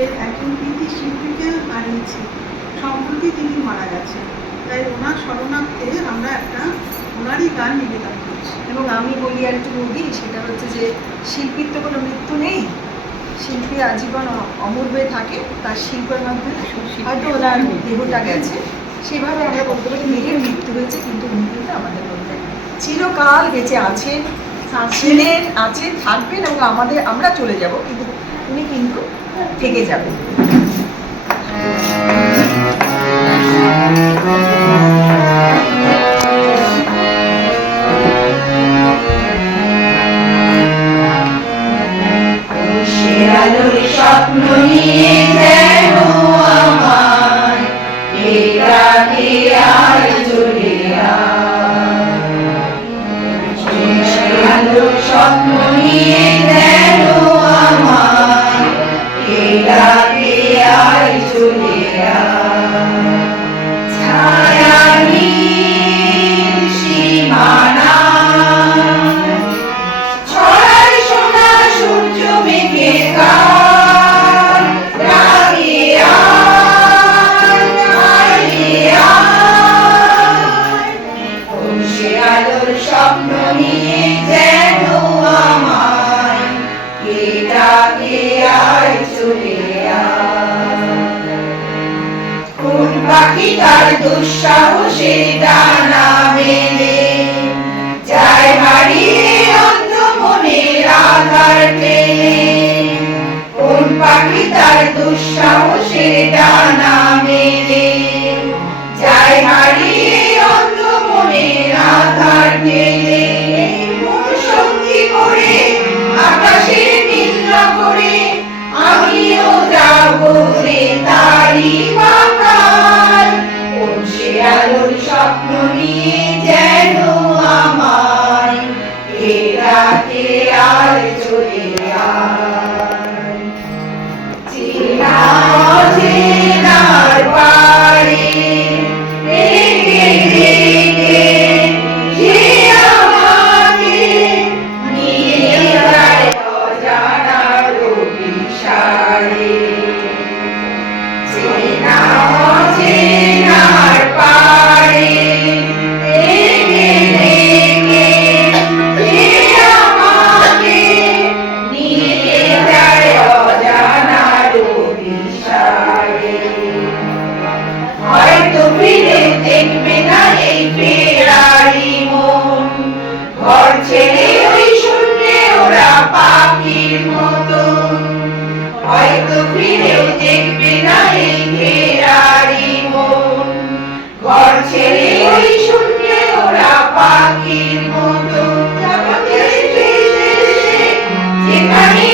দেশের একজন কৃতি শিল্পীকে হারিয়েছি। সম্প্রতি তিনি মারা গেছেন, তাই ওনার স্মরণার্থে আমরা একটা ওনারই গান নিবেদন করছি। এবং আমি বলি আর একটু বলি, সেটা হচ্ছে যে শিল্পীর তো কোনো মৃত্যু নেই, শিল্পী আজীবন অমর হয়ে থাকে, তার শিল্পের মাধ্যমে হয়তো ওনার দেহটা গেছে, সেভাবে আমরা বলতে পারি মেয়ের মৃত্যু হয়েছে, কিন্তু উনি কিন্তু আমাদের মধ্যে চিরকাল বেঁচে আছেন, ছিলেন, আছেন, থাকবেন, এবং আমরা চলে যাব, কিন্তু উনি কিন্তু থেকে যাবেন। স্বপ্ন নিয়ে যেন আমায় এরাকে আর চলে আলোর স্বপ্ন নিয়ে যেন আমায় এরাকে আর চলে ছায়াহীন সীমানা ছড়ায় সোনা সূর্য মেঘে স্বপ্ন নিয়ে যেন আমায় এটাকে আর চলে কোন পাখি তার দুঃসাহসে ডানা মেলে যায় হারিয়ে অন্ধ মনের আধার টেনে। কোন পাখি তার দুঃসাহসে ডানা মেলে যায় হারিয়ে অন্ধ মনের আধার টেনে। সঙ্গী করে আকাশের নীল নগরে আমিও যাব রে তারি বাঁকাল। কোন সে আলোর স্বপ্ন নিয়ে যেন আমায় এরাকে আর চলে চেনার পারে দেখবে না এই ফেরারি মন ঘর ছেড়ে ওই শূন্যে ওরা পাখির মতো। হয়তো ফিরেও দেখবে না এই ফেরারি মন ঘর ছেড়ে ওই শূন্যে ওরা পাখির মতো। যেখানে